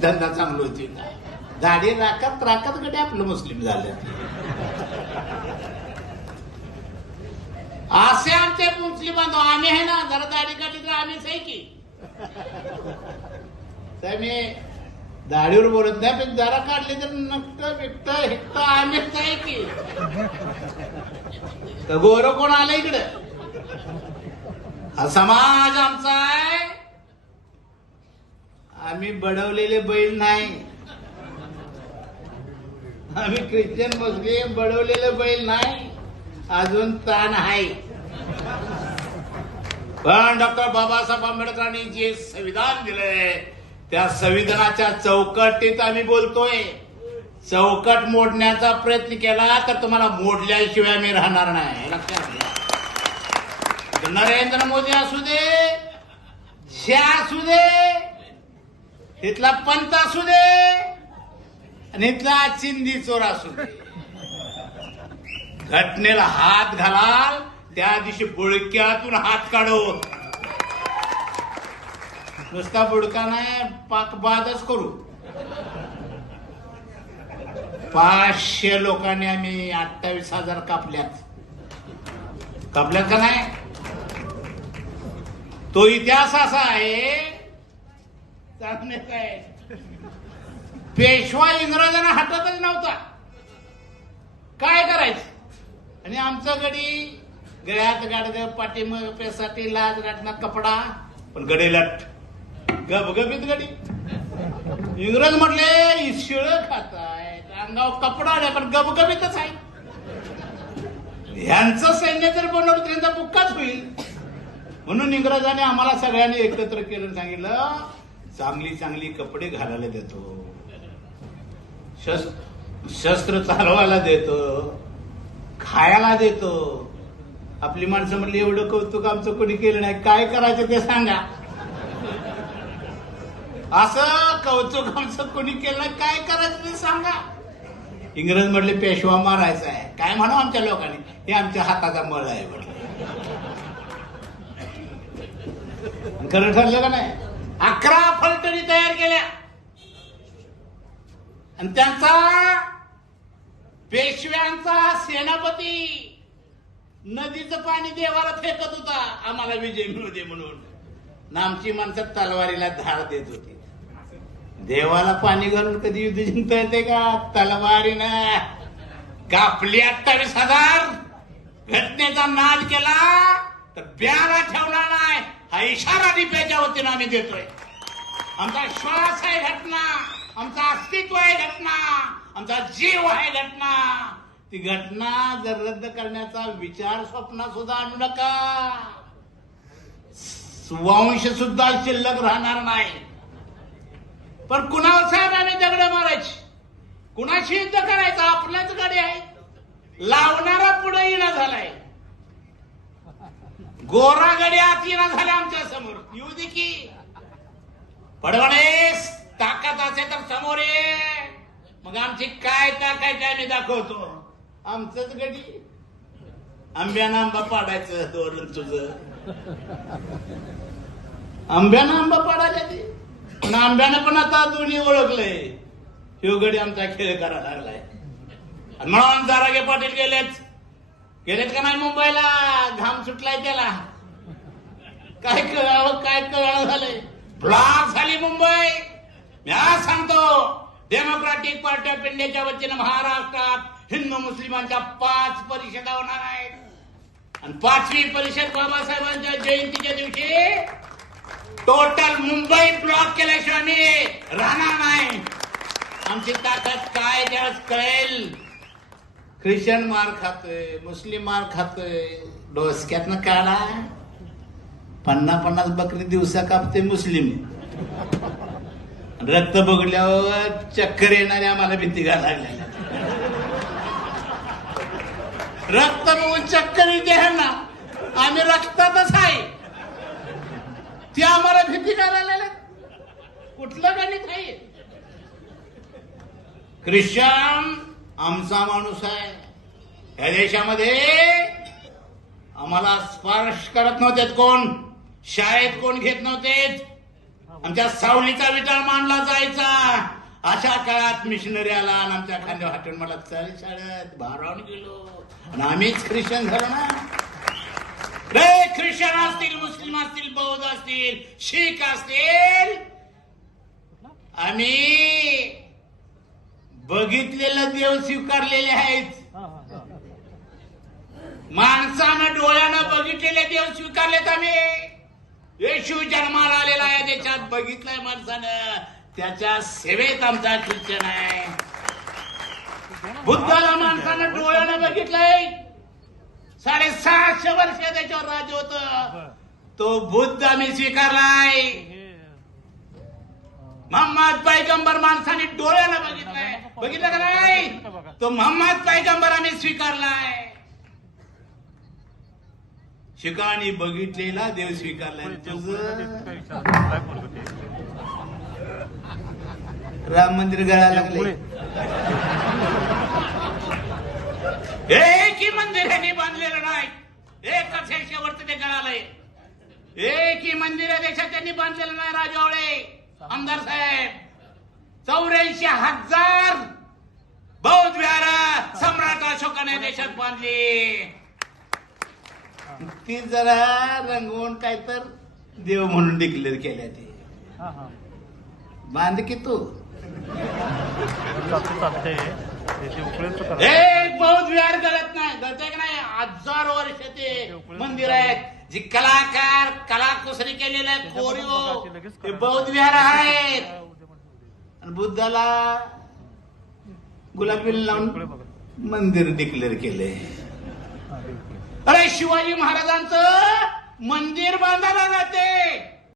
धंदा चांगला होती. दाढी राखत राखत कडे आपलं मुस्लिम झालं. असे आमचे मुस्लिम बांधव आम्ही आहे ना जरा दाढी काढली तर आम्हीच आहे की. तर मी दाढीवर बोलत नाही पण जरा काढली तर नक्त विकत हिकत आम्हीच आहे की. तर गोर कोण आलं इकडं? हा समाज आमचा आम्ही बडवलेले बैल नाही. आम्ही ख्रिश्चन मुस्लिम बडवलेले बैल नाही. अजून ताण आहे. पण डॉक्टर बाबासाहेब आंबेडकरांनी जे संविधान दिलंय त्या संविधानाच्या चौकटीत आम्ही बोलतोय. चौकट मोडण्याचा प्रयत्न केला तर तुम्हाला मोडल्याशिवाय मी राहणार नाही. लक्षात घ्या. नरेंद्र मोदी असू दे शा असू दे इथला पंत असू दे आणि इथला चिंदी चोर असू दे. घटनेला हात घालाल त्या दिवशी बुडक्यातून हात काढून नुसता बुडका नाही पाकबादच करू. पाचशे लोकांनी आम्ही अठ्ठावीस हजार कापल्यात. कापल्यात का नाही? तो इतिहास असा आहे सांगण्याचा काय? पेशवा इंग्रजांना हटतच नव्हता. काय करायचं? आणि आमचं गडी गळ्यात गाडग पाठीमागसाठी लाज गाठणार कपडा. पण गडे लट गबगबीत गडी. इंग्रज म्हटले शिळ खाताय. अंगावर कपडा नाही पण गबगबीतच आहे. ह्यांचं सैन्य जर बनवलं त्यांचा बुक्काच होईल. म्हणून इंग्रजांनी आम्हाला सगळ्यांनी एकत्र केलं सांगितलं चांगली चांगली कपडे घालायला देतो. शस्त्र शस्त्र चालवायला देतो. खायला देतो. आपली माणसं म्हणली एवढं कौतुक आमचं कोणी केलं नाही. काय करायचं ते सांगा. असं कौतुक आमचं कोणी केलं नाही. काय करायचं ते सांगा. इंग्रज म्हटले पेशवा मारायचा आहे. काय म्हणा आमच्या लोकांनी? हे आमच्या हाताचा मळ आहे. म्हटलं. खरं ठरलं का नाही? अकरा फलटणी तयार केल्या. आणि त्यांचा पेशव्यांचा सेनापती नदीचं पाणी देवाला फेकत होता. आम्हाला विजय मिळू दे म्हणून. नामची माणसं तलवारीला धार देत होती. देवाला पाणी घालून कधी युद्ध जिंकता येते का? तलवारीनं. कापली अठ्ठावीस हजार. घटनेचा नाद केला तर ब्याला ठेवला नाही. हा इशारा डिप्याच्या वतीनं आम्ही देतोय. आमचा श्वास आहे घटना आमचं अस्तित्व आहे घटना आमचा जीव आहे घटना. ती घटना जर रद्द करण्याचा विचार स्वप्न सुद्धा आणू नका. वंश सुद्धा शिल्लक राहणार नाही. पण कुणावर साहेब आम्ही दगड मारायची? कुणाशी युद्ध करायचं? आपल्याच गाडी आहे. लावणारा पुढे येणं झालाय. गोरा गडी झाल्या आमच्यासमोर. येऊ दे की. पडवणेस ताकद असेल तर समोर ये. मग आमची काय ताकद काय मी दाखवतो. आमचंच गडी. आंब्यानं आंबा पाडायचं धोरण तुझ. आंब्यानं आंबा पाडायला ते. पण आंब्यानं पण आता दोन्ही ओळखलंय. ह्यो गडी आमचा खेळ करायला लागलाय. म्हणून जारागे पाटील गेलेच गेलेत का नाही मुंबईला? घाम सुटलाय त्याला. काय कळावं काय कळावं झालंय? ब्लॉक झाली मुंबई. मी आज सांगतो डेमोक्रॅटिक पार्टी ऑफ इंडियाच्या वतीनं महाराष्ट्रात हिंदू मुस्लिमांच्या पाच परिषदा होणार आहेत. आणि पाचवी परिषद बाबासाहेबांच्या जयंतीच्या दिवशी टोटल मुंबई ब्लॉक केल्याशिवाय मी राहणार नाही. आमची ताकद काय त्यावेळेस कळेल? ख्रिश्चन मार खातोय मुस्लिम मार खातोय. डोसक्यातनं काढा. पन्ना पन्नास बकरी दिवसा कापते मुस्लिम. रक्त बघल्यावर चक्कर येणारे आम्हाला भीती घालायला रक्त बघून चक्कर येते ना आम्ही रक्तातच आहे. ते आम्हाला भीती घालायला कुठलं गणित आहे? ख्रिश्चन आमचा माणूस आहे. या देशामध्ये आम्हाला स्पर्श करत नव्हते कोण? शाळेत कोण घेत नव्हते आमच्या सावलीचा विचार मांडला जायचा. अशा काळात मिशनरी आला आणि आमच्या खांद्यावर हाटून मला चल शाळेत भारावून गेलो. आणि आम्हीच ख्रिश्चन झालो ना रे ख्रिश्चन असतील मुस्लिम असतील बौद्ध असतील शीख असतील आम्ही बघितलेलं देव स्वीकारलेले आहेत. माणसानं डोळ्यानं बघितलेले देव स्वीकारलेत आम्ही. येशू जन्माला आलेला आहे त्याच्यात बघितलंय माणसानं. त्याच्या सेवेत आमचा ख्रिश्चन आहे बुद्धाला माणसानं डोळ्यानं बघितलंय. साडेसहाशे वर्ष त्याच्यावर राज्य होत. तो बुद्ध आम्ही स्वीकारलाय. मोहम्मद पैगंबर माणसाने डोळ्यानं बघितलाय. बघितलं का नाही? तो मोहम्मद पैगंबर आम्ही स्वीकारलाय. शिकाणी बघितलेला देव स्वीकारलाय. तुझं? राम मंदिर गळा लागले. एकही मंदिर ह्यांनी बांधलेलं नाही. एकच हे शेवटचं ते गळालंय. एकही मंदिर देशात त्यांनी बांधलेलं नाही राजवाडे. आमदार साहेब चौऱ्याऐंशी हजार बौद्ध विहार सम्राट अशोकाने देशात बांधली. ती जरा रंगवून काय तर देव म्हणून डिक्लेअर केल्या ते. बांध की तू. एक बौद्ध विहार गळत नाही गळते की नाही? हजार वर्ष ते मंदिर आहेत. जी कलाकार कलाकुसरी केलेले कोरिओ ते बौद्ध विहार आहेत. आणि बुद्धाला गुलाबी लावून मंदिर डिक्लेअर केले अरे शिवाजी महाराजांचं मंदिर बांधायला जाते.